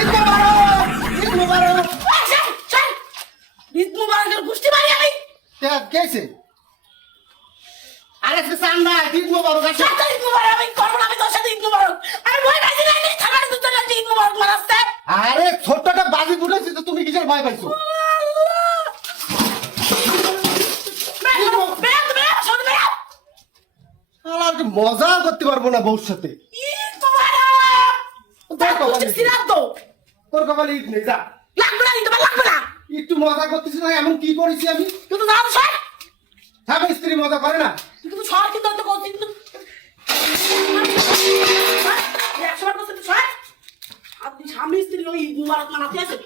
ঈদ মোবারক, ঈদ মোবারক। ঈদ মুবারকের গোষ্ঠী মারি আমি। কেছে আরে সে চান্দা ঈদ মোবারক আছে। সাথে ঈদ মুবারক আমি করবো না, আমি তোর সাথে ঈদ মুবারক। আমি ভয় পাইছি না, আমি খাবার দিতে লাগছি ঈদ মুবারক মারাচ্ছে। আরে ছোট্টটা বাজি ফুটেছি তো তুমি কিসের ভয় পাইছো? শালা একটু মজা করতে পারবো না বউর সাথে। ঈদ মুবারক। তোর কপালে ঈদ। সিরাত দাও। তোর কপালে ঈদ নেই, যা। লাগবে না, তোমার লাগবে না। একটু মজা করতেছি না, এমন কি করেছি আমি? কিন্তু না সর, স্বামী স্ত্রী মজা করে না? কিন্তু সর, কিন্তু অত করছি কিন্তু একশোবার করছে, সর। আপনি স্বামী স্ত্রী ওই ঈদ মুবারক মানাতে আছে।